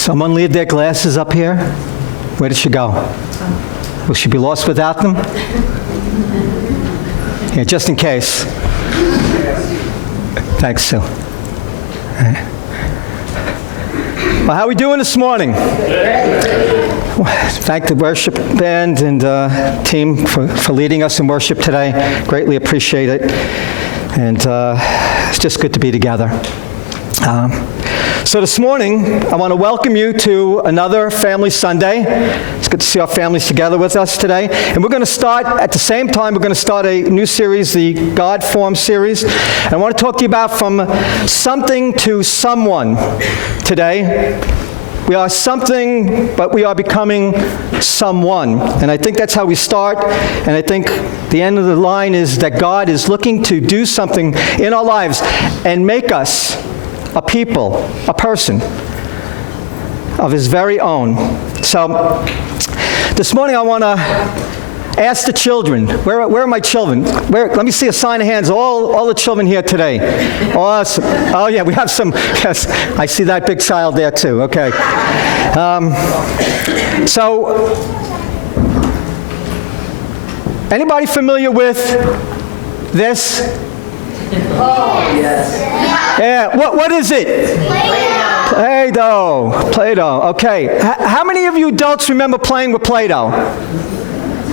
Someone leave their glasses up here? Where did she go? Will she be lost without them? Yeah, just in case. Thanks, Sue. Well, how are we doing this morning? Thank the worship band and team for leading us in worship today. Greatly appreciate it. And it's just good to be together. So this morning, I want to welcome you to another Family Sunday. It's good to see our families together with us today. And we're going to start, at the same time, we're going to start a new series, the God Form series. And I want to talk to you about from something to someone today. We are something, but we are becoming someone. And I think that's how we start. And I think the end of the line is that God is looking to do something in our lives and make us a people, a person of his very own. So this morning I want to ask the children, where are my children? Let me see a sign of hands, all the children here today. Awesome. Oh yeah, we have some, yes, I see that big child there too, okay. So, anybody familiar with this? Oh, yes. Yeah, what is it? Play-Doh. Play-Doh, okay. How many of you adults remember playing with Play-Doh?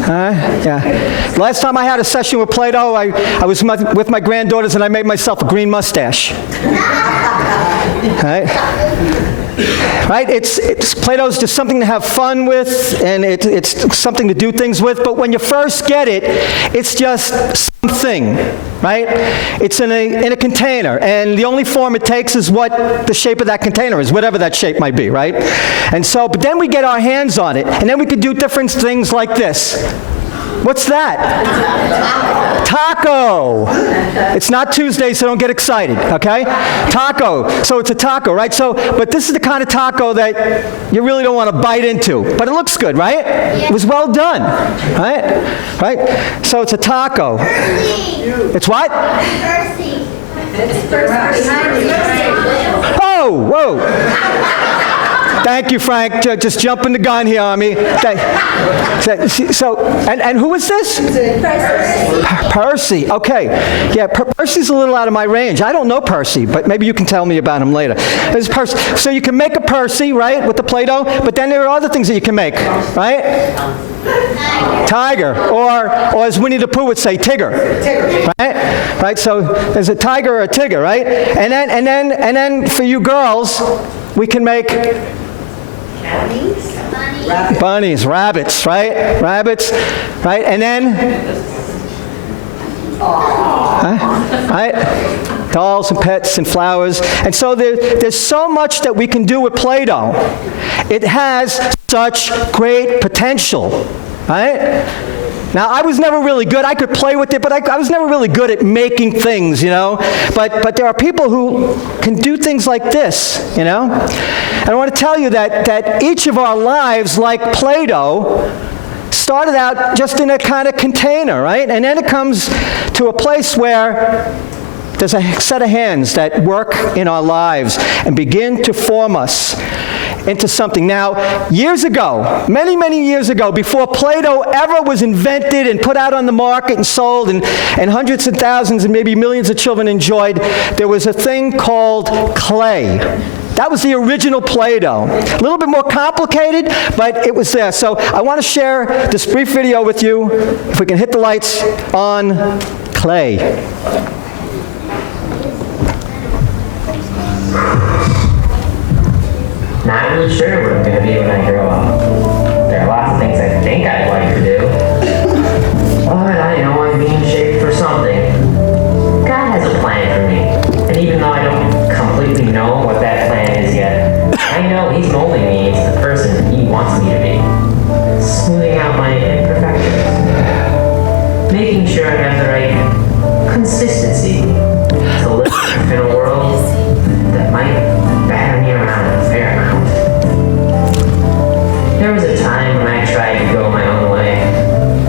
Yeah. Last time I had a session with Play-Doh, I was with my granddaughters and I made myself a green mustache. Right? It's Play-Doh's just something to have fun with, and it's something to do things with, but when you first get it, it's just something, right? It's in a container, and the only form it takes is what the shape of that container is, whatever that shape might be, right? And so, but then we get our hands on it, and then we could do different things like this. What's that? Taco. It's not Tuesday, so don't get excited, okay? Taco. So it's a taco, right? So, but this is the kind of taco that you really don't want to bite into. But it looks good, right? It was well done, right? Right? So it's a taco. It's what? Oh, whoa. Thank you, Frank. Just jumping the gun here on me. So, and who is this? Percy. Okay. Yeah, Percy's a little out of my range. I don't know Percy, but maybe you can tell me about him later. There's Percy. So you can make a Percy, right, with the Play-Doh, but then there are other things that you can make, right? Tiger, or as Winnie the Pooh would say, Tigger. Right? Right? So there's a tiger or a tigger, right? And then for you girls, we can make bunnies, rabbits, right? Rabbits, right? And then, right? Dolls and pets and flowers. And so there's so much that we can do with Play-Doh. It has such great potential, right? Now, I was never really good. I could play with it, but I was never really good at making things, you know. But there are people who can do things like this, you know. And I want to tell you that each of our lives, like Play-Doh, started out just in a kind of container, right? And then it comes to a place where there's a set of hands that work in our lives and begin to form us into something. Now, years ago, many, many years ago, before Play-Doh ever was invented and put out on the market and sold and hundreds of thousands and maybe millions of children enjoyed, there was a thing called clay. That was the original Play-Doh. A little bit more complicated, but it was there. So I want to share this brief video with you, if we can hit the lights, on clay. Not really sure what I'm going to be when I grow up. There are lots of things I think I'd like to do. But I know I'm being shaped for something. God has a plan for me. And even though I don't completely know what that plan is yet, I know He's molding me into the person He wants me to be. Smoothing out my imperfections. Making sure I have the right consistency to live in a world that might batter me around a fair amount. There was a time when I tried to go my own way,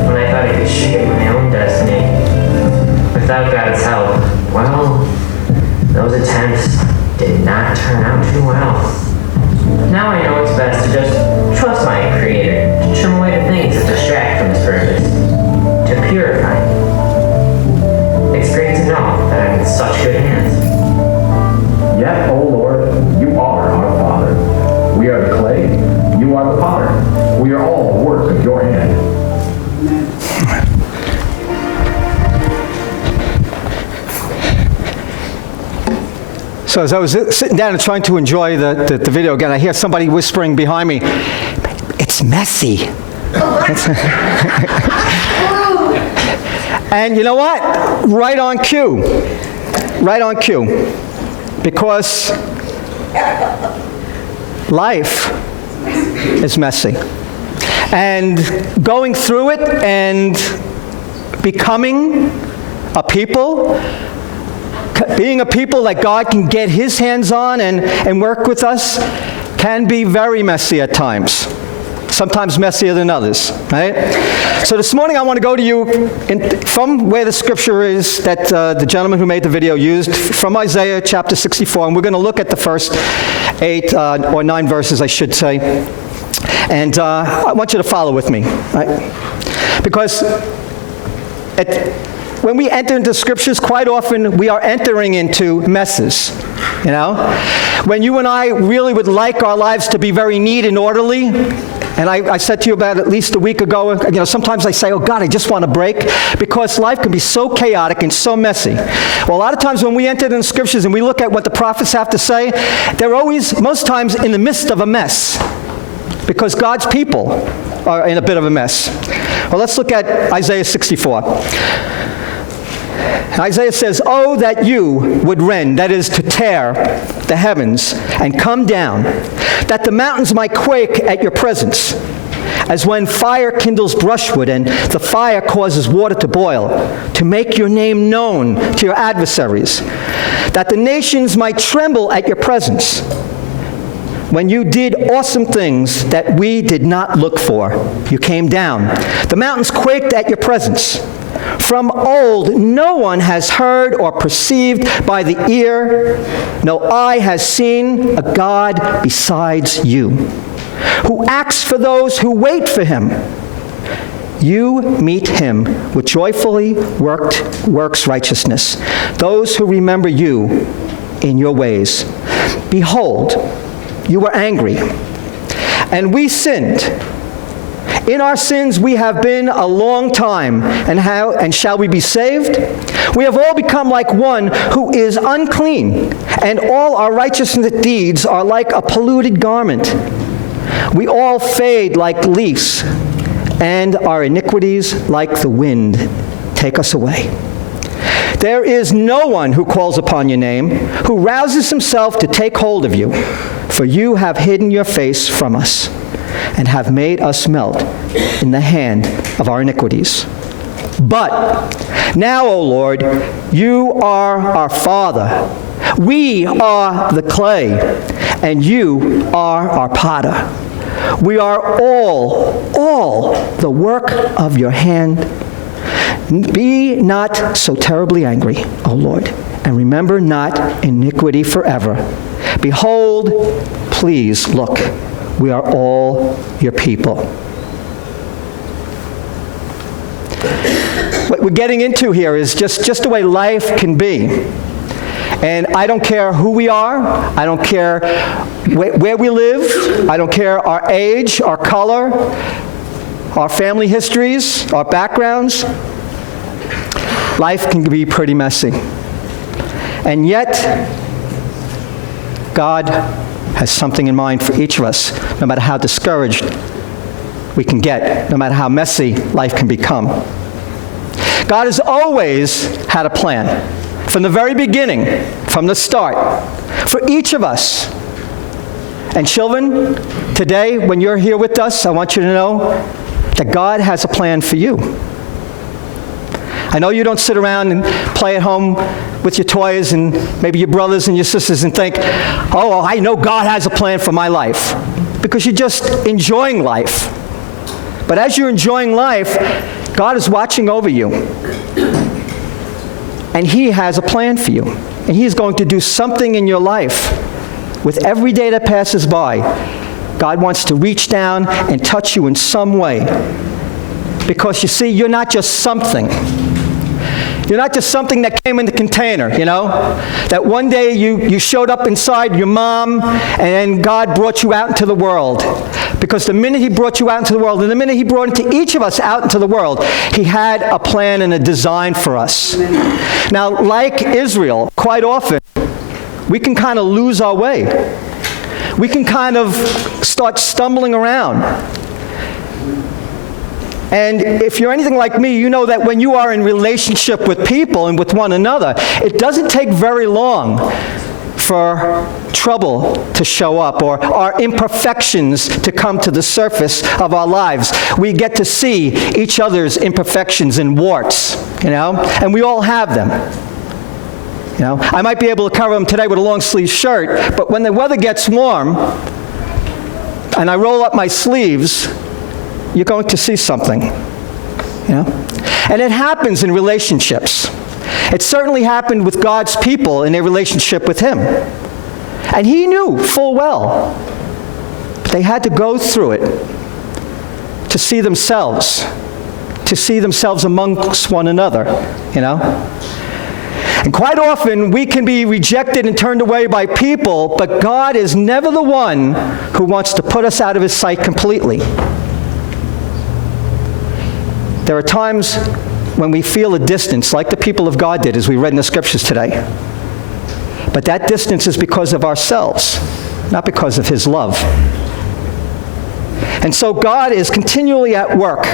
when I thought I could shape my own destiny. Without God's help, well, those attempts did not turn out too well. Now I know it's best to just trust my Creator, to trim away the things that distract from His purpose, to purify. It's great to know that I'm in such good hands. Yet, O Lord, you are our Father. We are the clay, you are the potter. We are all the work of your hand. So as I was sitting down and trying to enjoy the video again, I hear somebody whispering behind me, "It's messy." And you know what? Right on cue. Right on cue. Because life is messy. And going through it and becoming a people, being a people that God can get His hands on and work with us, can be very messy at times. Sometimes messier than others, right? So this morning I want to go to you from where the scripture is that the gentleman who made the video used, from Isaiah chapter 64, and we're going to look at the first 8 or 9 verses, I should say. And I want you to follow with me, right? Because when we enter into scriptures, quite often we are entering into messes, you know? When you and I really would like our lives to be very neat and orderly, and I said to you about at least a week ago, you know, sometimes I say, oh God, I just want a break, because life can be so chaotic and so messy. Well, a lot of times when we enter in scriptures and we look at what the prophets have to say, they're always, most times, in the midst of a mess, because God's people are in a bit of a mess. Well, let's look at Isaiah 64. Isaiah says, "Oh, that you would rend," that is to tear the heavens, "and come down, that the mountains might quake at your presence, as when fire kindles brushwood and the fire causes water to boil, to make your name known to your adversaries, that the nations might tremble at your presence, when you did awesome things that we did not look for. You came down. The mountains quaked at your presence. From old, no one has heard or perceived by the ear, no eye has seen a God besides you, who acts for those who wait for him. You meet him with joyfully works righteousness, those who remember you in your ways. Behold, you were angry, and we sinned. In our sins we have been a long time, and shall we be saved? We have all become like one who is unclean, and all our righteous deeds are like a polluted garment. We all fade like leaves, and our iniquities like the wind take us away. There is no one who calls upon your name, who rouses himself to take hold of you, for you have hidden your face from us, and have made us melt in the hand of our iniquities. But now, O Lord, you are our Father. We are the clay, and you are our potter. We are all the work of your hand. Be not so terribly angry, O Lord, and remember not iniquity forever. Behold, please look, we are all your people. What we're getting into here is just the way life can be. And I don't care who we are. I don't care where we live. I don't care our age, our color, our family histories, our backgrounds. Life can be pretty messy. And yet, God has something in mind for each of us, no matter how discouraged we can get, no matter how messy life can become. God has always had a plan, from the very beginning, from the start, for each of us. And children, today, when you're here with us, I want you to know that God has a plan for you. I know you don't sit around and play at home with your toys and maybe your brothers and your sisters and think, oh, I know God has a plan for my life, because you're just enjoying life. But as you're enjoying life, God is watching over you. And he has a plan for you. And he is going to do something in your life with every day that passes by, God wants to reach down and touch you in some way. Because you see, you're not just something. You're not just something that came in the container, you know? That one day you showed up inside your mom, and then God brought you out into the world. Because the minute he brought you out into the world, and the minute he brought into each of us out into the world, he had a plan and a design for us. Now, like Israel, quite often, we can kind of lose our way. We can kind of start stumbling around. And if you're anything like me, you know that when you are in relationship with people and with one another, it doesn't take very long for trouble to show up or our imperfections to come to the surface of our lives. We get to see each other's imperfections and warts, you know, and we all have them. You know, I might be able to cover them today with a long sleeve shirt, but when the weather gets warm and I roll up my sleeves, you're going to see something, you know? And it happens in relationships. It certainly happened with God's people in their relationship with him. And he knew full well, but they had to go through it to see themselves amongst one another, you know? And quite often, we can be rejected and turned away by people, but God is never the one who wants to put us out of his sight completely. There are times when we feel a distance, like the people of God did, as we read in the scriptures today. But that distance is because of ourselves, not because of his love. And so God is continually at work.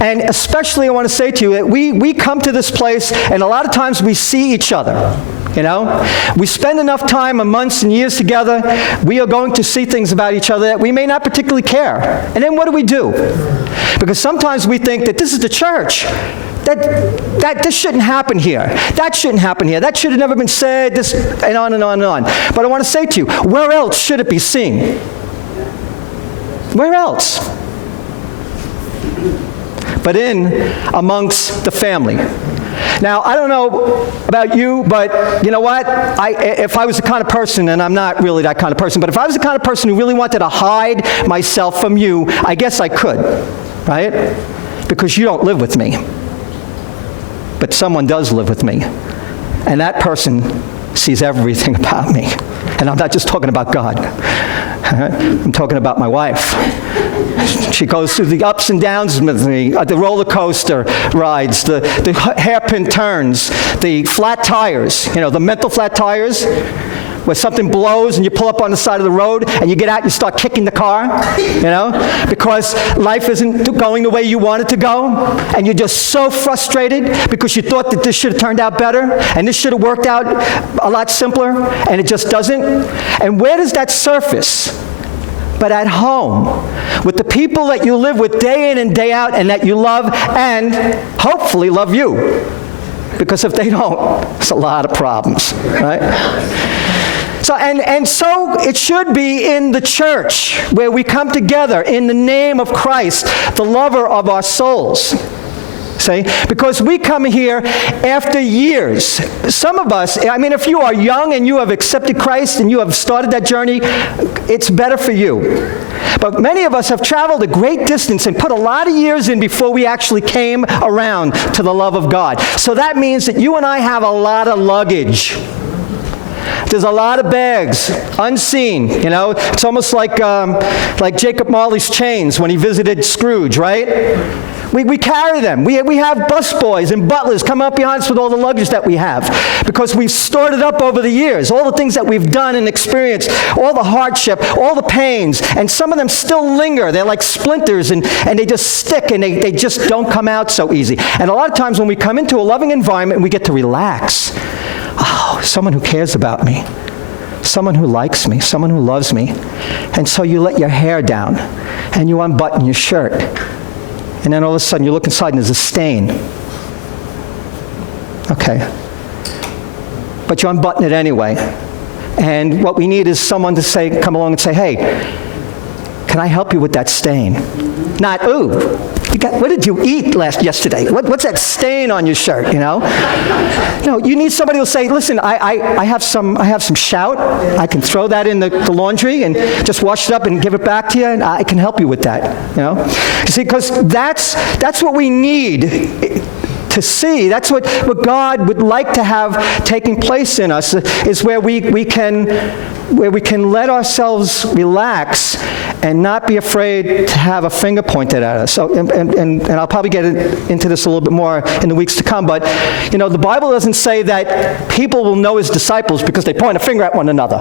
And especially I want to say to you that we come to this place, and a lot of times we see each other. You know, we spend enough time and months and years together, we are going to see things about each other that we may not particularly care. And then what do? Because sometimes we think that this is the church. That this shouldn't happen here. That shouldn't happen here. That should have never been said, this, and on and on and on. But I want to say to you, where else should it be seen? Where else? But in amongst the family. Now, I don't know about you, but you know what? If I was the kind of person, and I'm not really that kind of person, but if I was the kind of person who really wanted to hide myself from you, I guess I could, right? Because you don't live with me. But someone does live with me. And that person sees everything about me. And I'm not just talking about God. I'm talking about my wife. She goes through the ups and downs with me, the roller coaster rides, the hairpin turns, the flat tires, you know, the mental flat tires, where something blows and you pull up on the side of the road and you get out and you start kicking the car, you know, because life isn't going the way you want it to go, and you're just so frustrated because you thought that this should have turned out better and this should have worked out a lot simpler, and it just doesn't. And where does that surface? But at home, with the people that you live with day in and day out and that you love and hopefully love you. Because if they don't, it's a lot of problems, right? So, and so it should be in the church where we come together in the name of Christ, the lover of our souls. See? Because we come here after years. Some of us, I mean, if you are young and you have accepted Christ and you have started that journey, it's better for you. But many of us have traveled a great distance and put a lot of years in before we actually came around to the love of God. So that means that you and I have a lot of luggage. There's a lot of bags, unseen, you know. It's almost like Jacob Marley's chains when he visited Scrooge, right? We carry them. We have busboys and butlers come up behind us with all the luggage that we have because we've stored it up over the years, all the things that we've done and experienced, all the hardship, all the pains, and some of them still linger. They're like splinters, and they just stick, and they just don't come out so easy. And a lot of times when we come into a loving environment, we get to relax. Oh, someone who cares about me, someone who likes me, someone who loves me. And so you let your hair down, and you unbutton your shirt. And then all of a sudden you look inside and there's a stain. Okay. But you unbutton it anyway. And what we need is someone to come along and say, hey, can I help you with that stain? Not, ooh, what did you eat yesterday? What's that stain on your shirt, you know? No, you need somebody who'll say, listen, I have some shout. I can throw that in the laundry and just wash it up and give it back to you, and I can help you with that, you know? You see, because that's what we need to see. That's what God would like to have taking place in us, is where we can let ourselves relax and not be afraid to have a finger pointed at us. So, and I'll probably get into this a little bit more in the weeks to come, but you know, the Bible doesn't say that people will know his disciples because they point a finger at one another.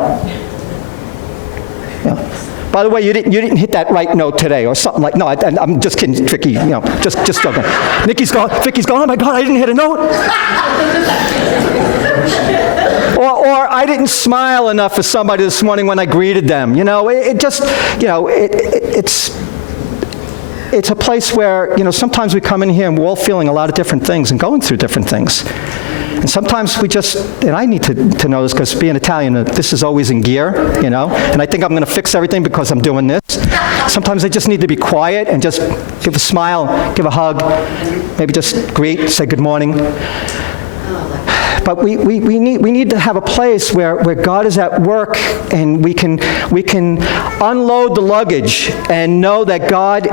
You know? By the way, you didn't hit that right note today, or something like. No, I'm just kidding, Vicky. You know, just joking. Vicky's going. Oh my God, I didn't hit a note. or I didn't smile enough for somebody this morning when I greeted them. You know, it's a place where, you know, sometimes we come in here and we're all feeling a lot of different things and going through different things. And sometimes and I need to know this because being Italian, this is always in gear, you know, and I think I'm going to fix everything because I'm doing this. Sometimes I just need to be quiet and just give a smile, give a hug, maybe just greet, say good morning. But we need to have a place where God is at work, and we can unload the luggage and know that God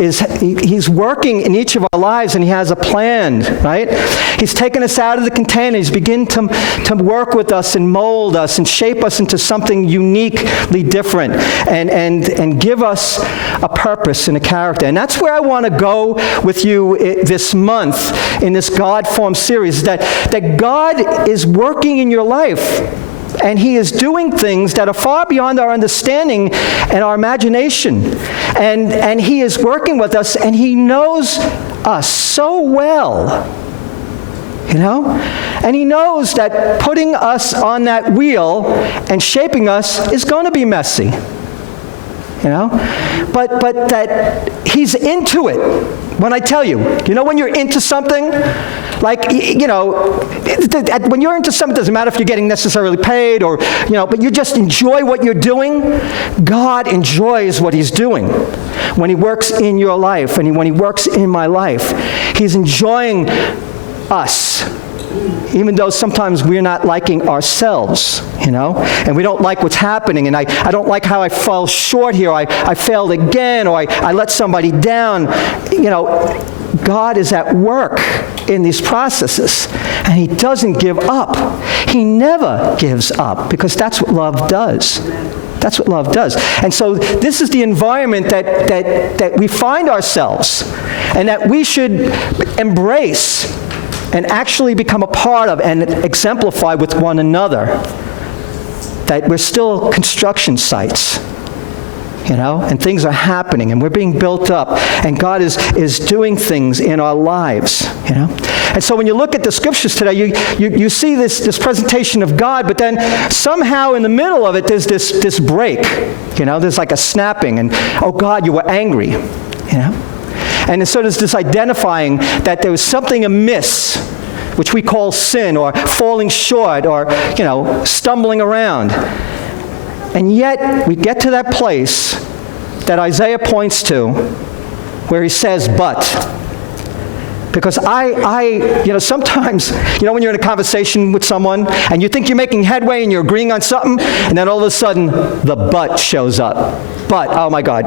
He's working in each of our lives, and he has a plan, right? He's taken us out of the container. He's beginning to work with us and mold us and shape us into something uniquely different and give us a purpose and a character. And that's where I want to go with you this month in this God-formed series, that God is working in your life. And he is doing things that are far beyond our understanding and our imagination. And he is working with us, and he knows us so well, you know? And he knows that putting us on that wheel and shaping us is going to be messy, you know? But that he's into it. When I tell you, you know, when you're into something, like, you know, when you're into something, it doesn't matter if you're getting necessarily paid or, you know, but you just enjoy what you're doing. God enjoys what he's doing when he works in your life and when he works in my life. He's enjoying us, even though sometimes we're not liking ourselves, you know, and we don't like what's happening, and I don't like how I fell short here, I failed again, or I let somebody down. You know, God is at work in these processes, and he doesn't give up. He never gives up, because that's what love does. That's what love does. And so this is the environment that we find ourselves, and that we should embrace and actually become a part of and exemplify with one another. That we're still construction sites, you know, and things are happening, and we're being built up, and God is doing things in our lives, you know. And so when you look at the scriptures today, you see this presentation of God, but then somehow in the middle of it, there's this break, you know, there's like a snapping, and, oh God, you were angry, you know. And so there's this identifying that there was something amiss, which we call sin, or falling short, or, you know, stumbling around. And yet, we get to that place that Isaiah points to, where he says, but. Because you know, sometimes, you know, when you're in a conversation with someone, and you think you're making headway, and you're agreeing on something, and then all of a sudden, the but shows up. But, oh my God,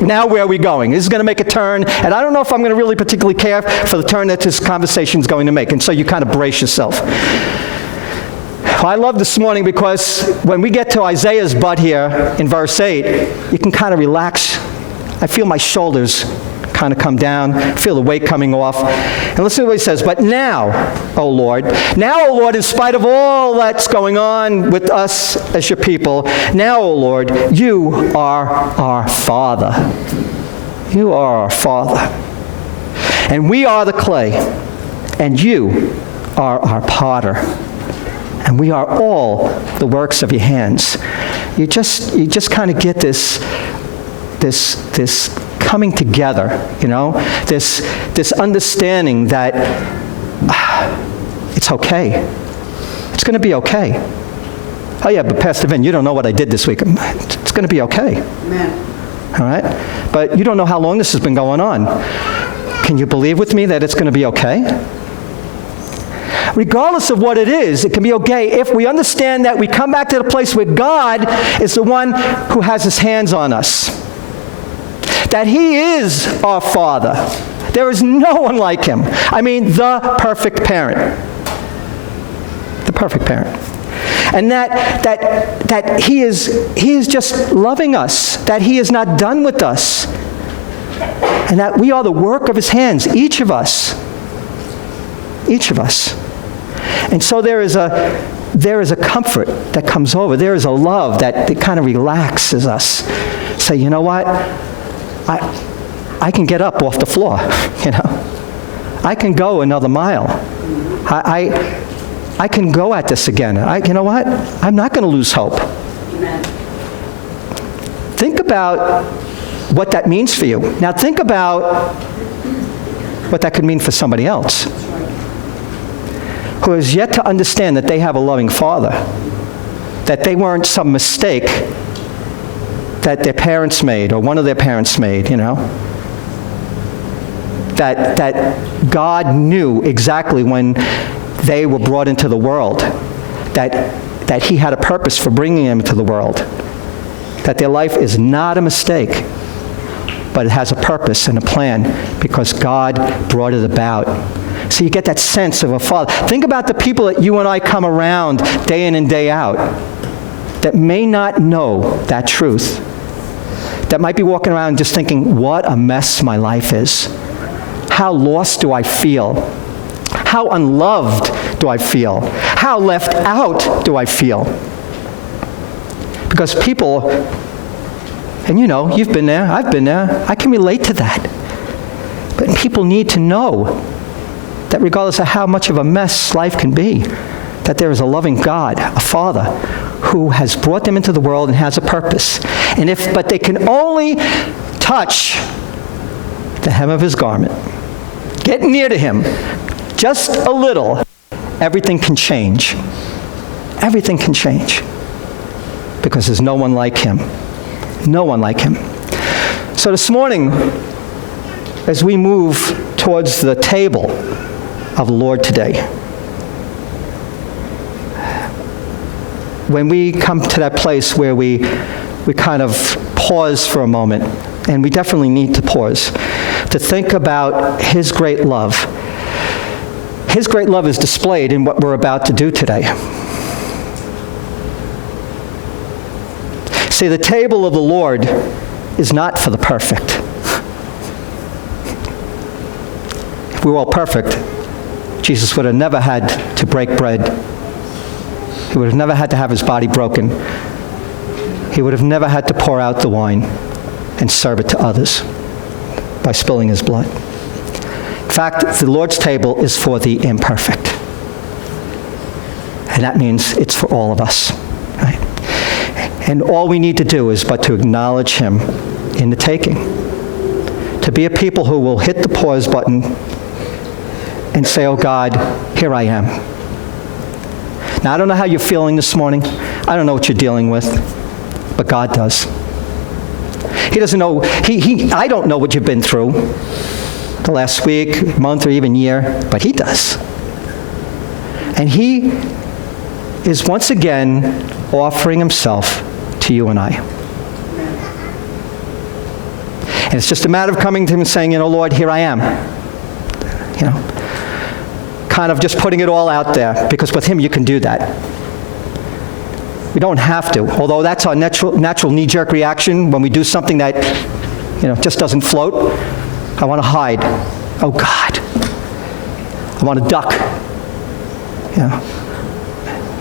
now where are we going? This is going to make a turn, and I don't know if I'm going to really particularly care for the turn that this conversation is going to make, and so you kind of brace yourself. Well, I love this morning because when we get to Isaiah's but here in verse 8, you can kind of relax. I feel my shoulders kind of come down, feel the weight coming off. And listen to what he says, but now, O Lord, in spite of all that's going on with us as your people, now, O Lord, you are our Father. You are our Father. And we are the clay, and you are our potter. And we are all the works of your hands. You just kind of get this coming together, you know, this understanding that it's okay. It's going to be okay. Oh yeah, but Pastor Vin, you don't know what I did this week. It's going to be okay. Amen. all right? But you don't know how long this has been going on. Can you believe with me that it's going to be okay? Regardless of what it is, it can be okay if we understand that we come back to the place where God is the one who has his hands on us. That he is our Father. There is no one like him. I mean, the perfect parent. The perfect parent. And that he is just loving us, that he is not done with us, and that we are the work of his hands, each of us. Each of us. And so there is a comfort that comes over. There is a love that kind of relaxes us. Say, you know what? I can get up off the floor, you know. I can go another mile. I can go at this again. You know what? I'm not going to lose hope. Amen. Think about what that means for you. Now think about what that could mean for somebody else who has yet to understand that they have a loving Father, that they weren't some mistake that their parents made or one of their parents made, you know. That God knew exactly when they were brought into the world, that he had a purpose for bringing them into the world, that their life is not a mistake, but it has a purpose and a plan because God brought it about. So you get that sense of a Father. Think about the people that you and I come around day in and day out that may not know that truth, that might be walking around just thinking, what a mess my life is. How lost do I feel? How unloved do I feel? How left out do I feel? Because people, and you know, you've been there, I've been there, I can relate to that. But people need to know that regardless of how much of a mess life can be, that there is a loving God, a Father, who has brought them into the world and has a purpose. But they can only touch the hem of his garment, get near to him, just a little, everything can change. Everything can change. Because there's no one like him. No one like him. So this morning, as we move towards the table of the Lord today, when we come to that place where we kind of pause for a moment, and we definitely need to pause, to think about his great love. His great love is displayed in what we're about to do today. See, the table of the Lord is not for the perfect. If we were all perfect, Jesus would have never had to break bread. He would have never had to have his body broken. He would have never had to pour out the wine and serve it to others by spilling his blood. In fact, the Lord's table is for the imperfect. And that means it's for all of us. Right? And all we need to do is but to acknowledge him in the taking. To be a people who will hit the pause button and say, oh God, here I am. Now, I don't know how you're feeling this morning. I don't know what you're dealing with, but God does. He doesn't know, I don't know what you've been through the last week, month, or even year, but he does. And he is once again offering himself to you and I. And it's just a matter of coming to him and saying, you know, Lord, here I am. You know, kind of just putting it all out there, because with him you can do that. We don't have to, although that's our natural knee-jerk reaction when we do something that, you know, just doesn't float. I want to hide. Oh God. I want to duck. You know,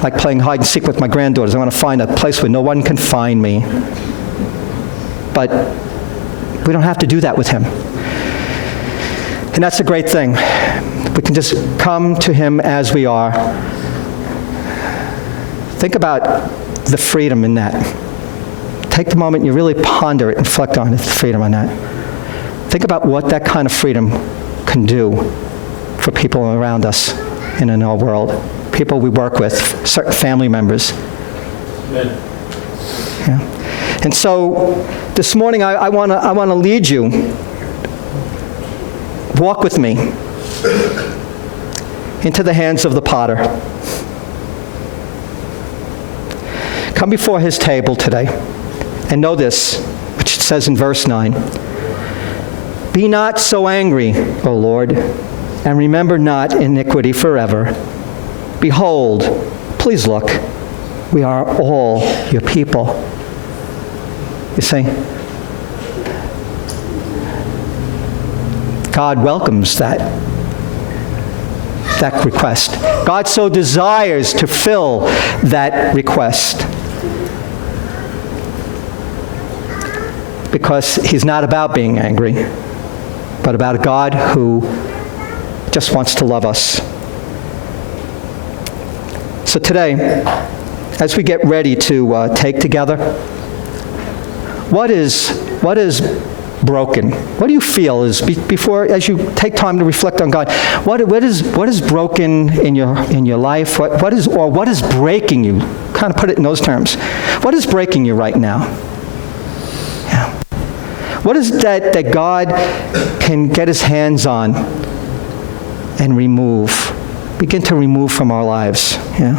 like playing hide and seek with my granddaughters. I want to find a place where no one can find me. But we don't have to do that with him. And that's a great thing. We can just come to him as we are. Think about the freedom in that. Take the moment and you really ponder it and reflect on the freedom on that. Think about what that kind of freedom can do for people around us and in our world. People we work with, certain family members. Amen. Yeah. And so this morning I want to lead you. Walk with me into the hands of the potter. Come before his table today and know this, which it says in verse 9. Be not so angry, O Lord, and remember not iniquity forever. Behold, please look, we are all your people. You see? God welcomes that request. God so desires to fill that request. Because he's not about being angry, but about a God who just wants to love us. So today, as we get ready to take together, what is broken? What do you feel is before, as you take time to reflect on God? What is broken in your life? What is breaking you? Kind of put it in those terms. What is breaking you right now? Yeah. What is that God can get his hands on and remove? Begin to remove from our lives. Yeah.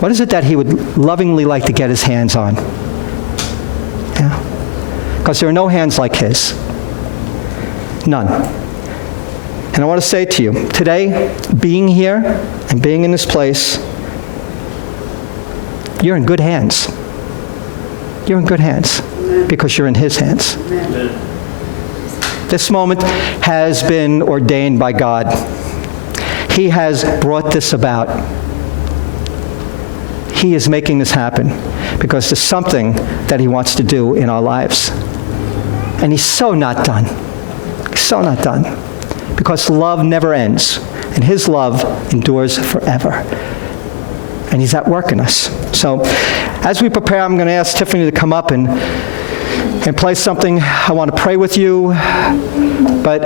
What is it that he would lovingly like to get his hands on? Yeah. Because there are no hands like his. None. And I want to say to you, today, being here and being in this place, you're in good hands. You're in good hands because you're in his hands. Amen. This moment has been ordained by God. He has brought this about. He is making this happen because there's something that he wants to do in our lives. And he's so not done. He's so not done. Because love never ends. And his love endures forever. And he's at work in us. So as we prepare, I'm going to ask Tiffany to come up and play something. I want to pray with you. But